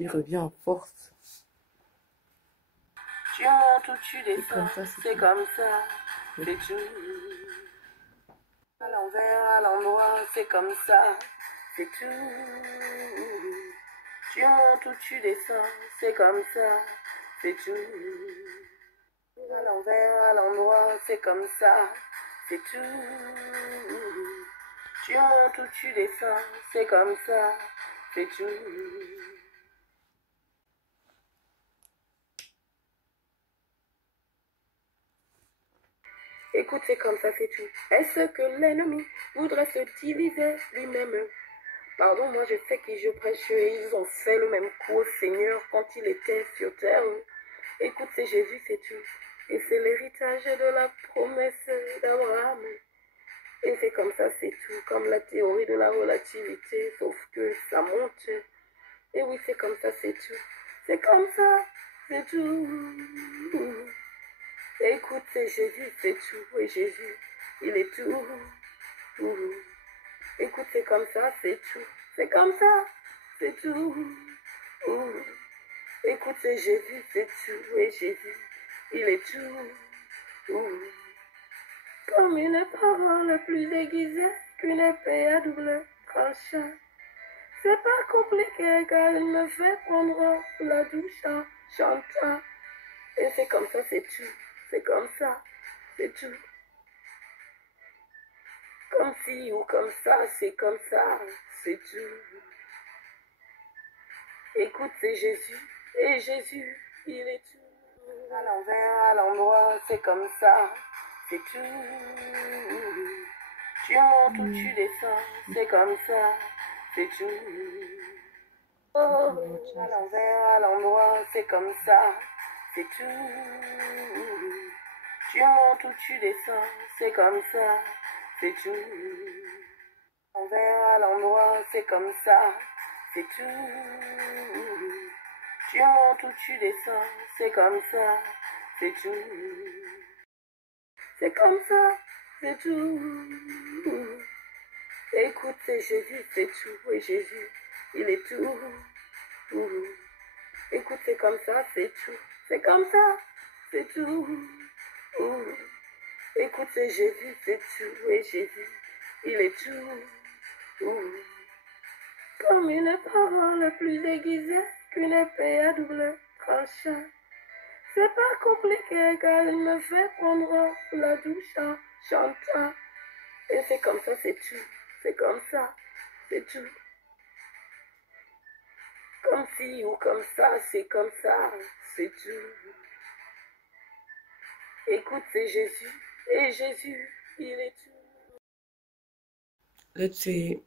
il revient en force. Tu montes ou tu descends, c'est comme ça, c'est tout. À l'envers, à l'endroit, c'est comme ça, c'est tout. Tu montes ou tu descends, c'est comme ça, c'est tout. À l'envers, à l'endroit, c'est comme ça, c'est tout. Tu montes ou tu descends, c'est comme ça, c'est tout. Écoute, c'est comme ça, c'est tout. Est-ce que l'ennemi voudrait se diviser lui-même? Pardon, moi je sais qui je prêche et ils ont fait le même coup au Seigneur quand il était sur terre. Écoute, c'est Jésus, c'est tout. Et c'est l'héritage de la promesse d'Abraham. Et c'est comme ça, c'est tout. Comme la théorie de la relativité, sauf que ça monte. Et oui, c'est comme ça, c'est tout. C'est comme ça, c'est tout. Écoute, c'est Jésus, c'est tout. Et Jésus, il est tout. Écoute, c'est comme ça, c'est tout. C'est comme ça, c'est tout. Écoute, c'est Jésus, c'est tout. Et Jésus, il est tout. Comme une parole plus aiguisée qu'une épée à double tranchant. C'est pas compliqué car il me fait prendre la douche en chantant. Et c'est comme ça, c'est tout. C'est comme ça, c'est tout. Comme si ou comme ça, c'est comme ça, c'est tout. Écoute, c'est Jésus. Et Jésus, il est tout. À l'envers, à l'endroit, c'est comme ça, c'est tout. Tu montes ou tu descends, c'est comme ça, c'est tout. Oh, à l'envers, à l'endroit, c'est comme ça, c'est tout. Tu montes ou tu descends, c'est comme ça, c'est tout. À l'envers, à l'endroit, c'est comme ça, c'est tout. Tu montes ou tu descends, c'est comme ça, c'est tout. C'est comme ça, c'est tout. Écoute, c'est Jésus, c'est tout. Et Jésus, il est tout. Écoute, c'est comme ça, c'est tout. C'est comme ça, c'est tout. Écoute, c'est Jésus, c'est tout. Et Jésus, il est tout. Comme une parole plus aiguisée qu'une épée à double tranchant. C'est pas compliqué car il me fait prendre la douche en chantant. Et c'est comme ça, c'est tout. C'est comme ça, c'est tout. Comme si ou comme ça, c'est comme ça, c'est tout. Écoute, c'est Jésus. Et Jésus, il est tout. Let's say,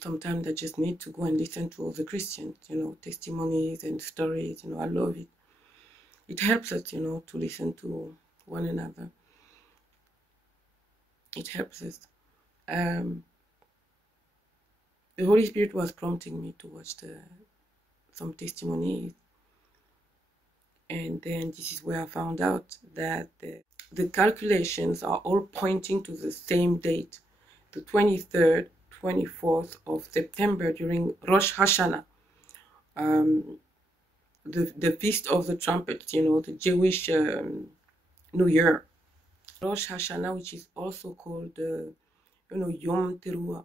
sometimes I just need to go and listen to other Christians, testimonies and stories, I love it. It helps us, to listen to one another. It helps us. The Holy Spirit was prompting me to watch some testimonies. And then this is where I found out that the calculations are all pointing to the same date, the 23rd, 24th of September during Rosh Hashanah, the Feast of the Trumpets, the Jewish New Year. Rosh Hashanah, which is also called, Yom Teruah.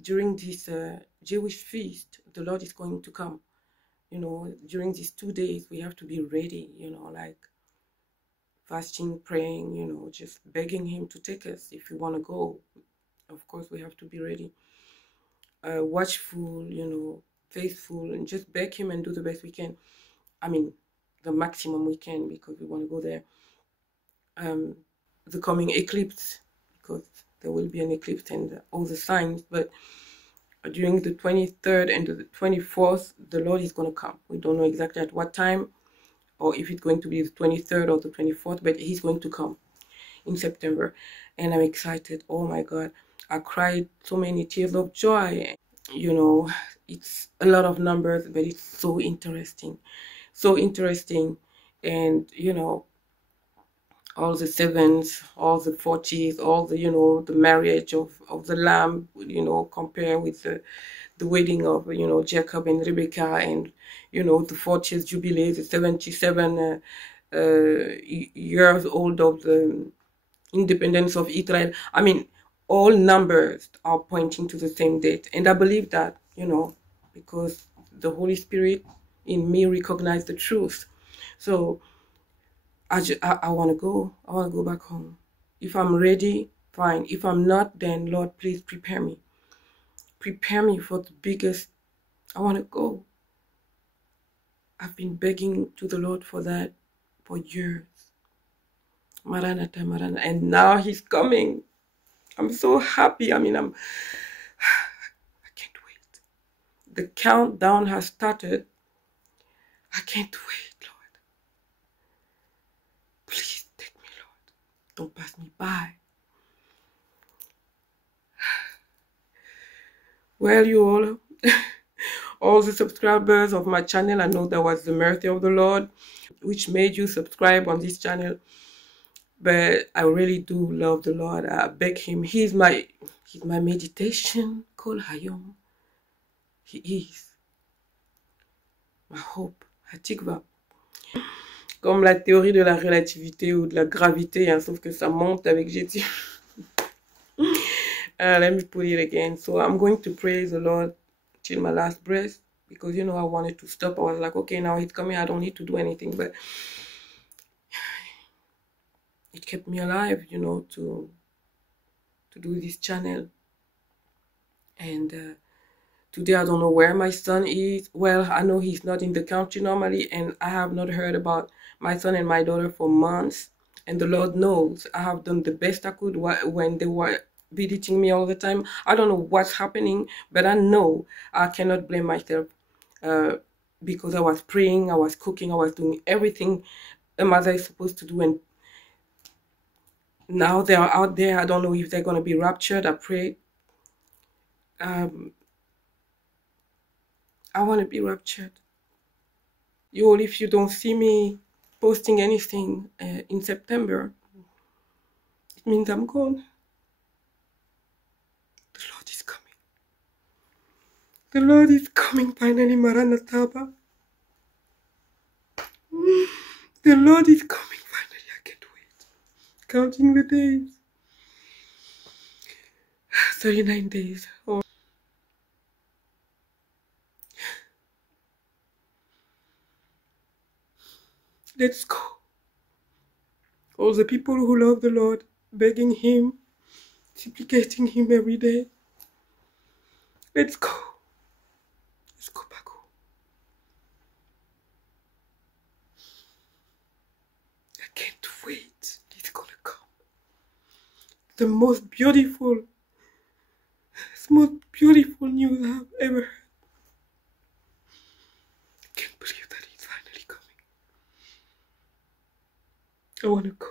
During this Jewish feast, the Lord is going to come. During these 2 days, we have to be ready, like fasting, praying, just begging him to take us if we want to go. Of course, we have to be ready, watchful, faithful, and just beg him and do the best we can. I mean, the maximum we can, because we want to go there. The coming eclipse, because there will be an eclipse and all the signs, but during the 23rd and the 24th, the Lord is going to come. We don't know exactly at what time, or if it's going to be the 23rd or the 24th, but he's going to come in September. And I'm excited. Oh my God. I cried so many tears of joy. It's a lot of numbers, but it's so interesting. So interesting. And, all the sevens, all the 40s, all the, you know, the marriage of the lamb, you know, compare with the wedding of, you know, Jacob and Rebecca, and, you know, the 40th jubilee, the 77 years old of the independence of Israel. I mean, all numbers are pointing to the same date. And I believe that, you know, because the Holy Spirit in me recognized the truth. So I want to go. I want to go back home. If I'm ready, fine. If I'm not, then Lord, please prepare me. Prepare me for the biggest. I want to go. I've been begging to the Lord for that for years. Maranatha, Maranatha. And now he's coming. I'm so happy. I mean, I can't wait. The countdown has started. I can't wait, Lord. Please take me, Lord. Don't pass me by. Well, you all the subscribers of my channel, I know that was the mercy of the Lord which made you subscribe on this channel. But I really do love the Lord. I beg him. He's my meditation. Kol Hayom. He is ma hope. Hatikva. Comme la théorie de la relativité ou de la gravité, hein, sauf que ça monte avec Jésus. Let me put it again. So I'm going to praise the Lord till my last breath, because, you know, I wanted to stop. I was like, okay, now he's coming. I don't need to do anything. But it kept me alive, you know, to do this channel. And today I don't know where my son is. Well, I know he's not in the country normally, and I have not heard about my son and my daughter for months. And the Lord knows I have done the best I could when they were beating me all the time. I don't know what's happening, but I know I cannot blame myself because I was praying, I was cooking, I was doing everything a mother is supposed to do. And now they are out there. I don't know if they're going to be raptured. I pray. I want to be raptured. You all, if you don't see me posting anything in September, it means I'm gone. The Lord is coming. The Lord is coming finally, Maranatha. The Lord is coming finally. I can't wait. Counting the days. 39 days. Oh. Let's go. All the people who love the Lord, begging him, supplicating him every day. Let's go. Let's go back home. I can't wait. It's gonna come. The most beautiful news I've ever heard. I can't believe that it's finally coming. I wanna go.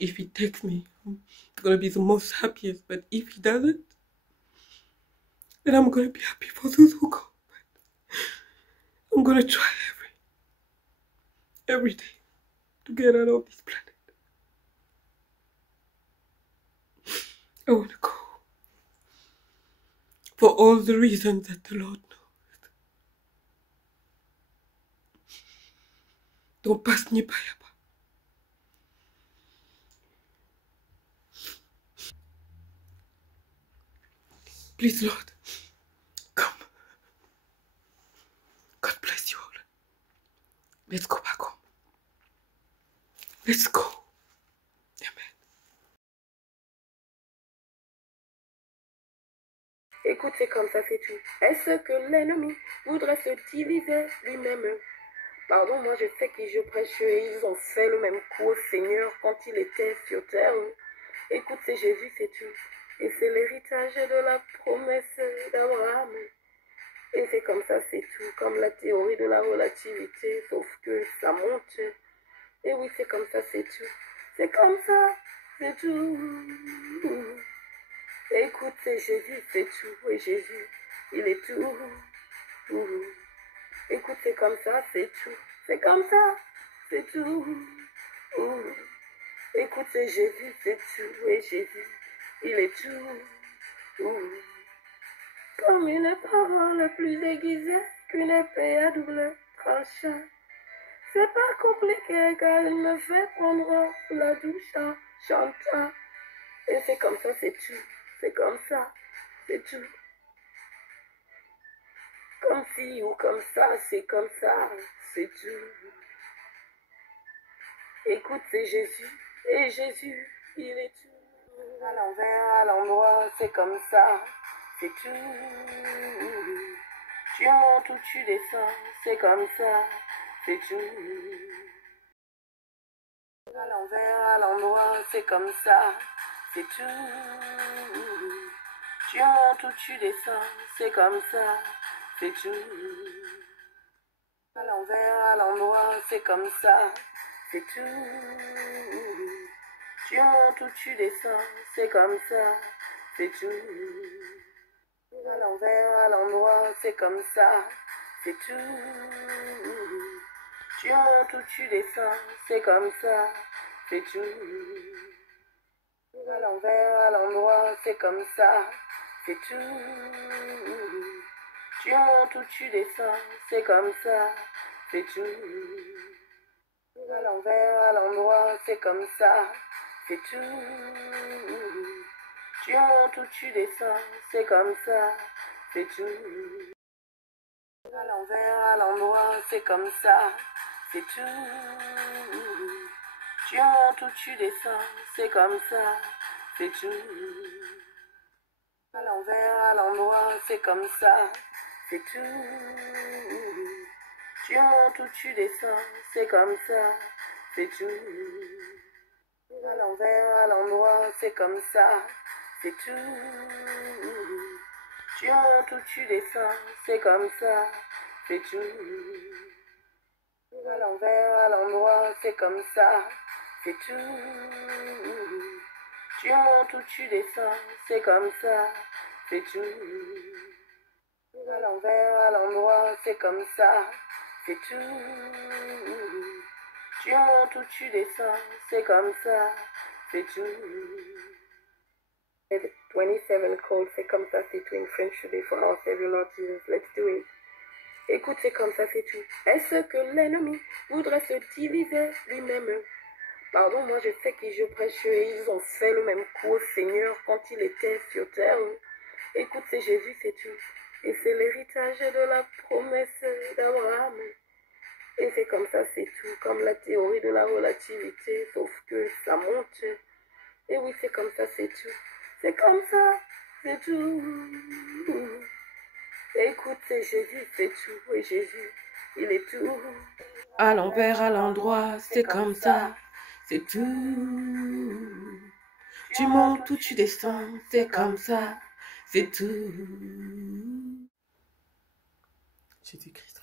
If he takes me, I'm gonna be the most happiest. But if he doesn't, then I'm gonna be happy for those who go. But I'm gonna try every day to get out of this planet. I wanna go. For all the reasons that the Lord knows. Don't pass me by. Please, Lord, come. God bless you all. Let's go back home. Let's go. Amen. Écoute, c'est comme ça, c'est tout. Est-ce que l'ennemi voudrait se diviser lui-même? Pardon, moi je sais qui je prêche et ils ont fait le même coup au Seigneur quand il était sur terre. Écoute, c'est Jésus, c'est tout. Et c'est l'héritage de la promesse d'Abraham. Et c'est comme ça, c'est tout. Comme la théorie de la relativité, sauf que ça monte. Et oui, c'est comme ça, c'est tout. C'est comme ça, c'est tout. Écoute, c'est Jésus, c'est tout. Oui, Jésus, il est tout. Écoute, c'est comme ça, c'est tout. C'est comme ça, c'est tout. Ouh. Écoute, c'est Jésus, c'est tout. Et Jésus, il est tout. Ouh. Comme une parole plus aiguisée qu'une épée à double tranchant. C'est pas compliqué car il me fait prendre la douche en chantant. Et c'est comme ça, c'est tout. C'est comme ça, c'est tout. Comme ci ou comme ça, c'est comme ça, c'est tout. Écoute, c'est Jésus. Et Jésus, il est tout. À l'envers, à l'endroit, c'est comme ça, c'est tout. Tu montes ou tu descends, c'est comme ça, c'est tout. À l'envers, à l'endroit, c'est comme ça, c'est tout. Tu montes ou tu descends, c'est comme ça, c'est tout. À l'envers, à l'endroit, c'est comme ça, c'est tout. Tu montes ou tu descends, c'est comme ça, c'est tout. À l'envers, à l'endroit, c'est comme ça, c'est tout. Tu montes ou tu descends, c'est comme ça, c'est tout. À l'envers, à l'endroit, c'est comme ça, c'est tout. Tu montes ou tu descends, c'est comme ça, c'est tout. À l'envers, à l'endroit, c'est comme ça, c'est tout. Tu montes ou tu descends, c'est comme ça, c'est tout. À l'envers, à l'endroit, c'est comme ça, c'est tout. Tu montes ou tu descends, c'est comme ça, c'est tout. À l'envers, à l'endroit, c'est comme ça, c'est tout. Tu montes ou tu descends, c'est comme ça, c'est tout. À l'envers, à l'endroit, c'est comme ça, c'est tout. Tu montes ou tu descends, c'est comme ça, c'est tout. À l'envers, à l'endroit, c'est comme ça, c'est tout. Tu montes ou tu descends, c'est comme ça, c'est tout. À l'envers, à l'endroit, c'est comme ça, c'est tout. Tu montes ou tu descends, c'est comme ça, c'est tout. 27 called C'est comme ça, c'est tout in French today for our Savior Lord Jesus. Let's do it. Écoute, c'est comme ça, c'est tout. Est-ce que l'ennemi voudrait se diviser lui-même? Pardon, moi je sais qui je prêche et ils ont fait le même coup au Seigneur quand il était sur terre. Écoute, c'est Jésus, c'est tout. Et c'est l'héritage de la promesse d'Abraham. Et c'est comme ça, c'est tout. Comme la théorie de la relativité, sauf que ça monte. Et oui, c'est comme ça, c'est tout. C'est comme ça, c'est tout. Écoute, c'est Jésus, c'est tout. Et Jésus, il est tout. À l'envers, à l'endroit, c'est comme ça, c'est tout. Tu montes ou tu descends, c'est comme ça, c'est tout. Jésus-Christ.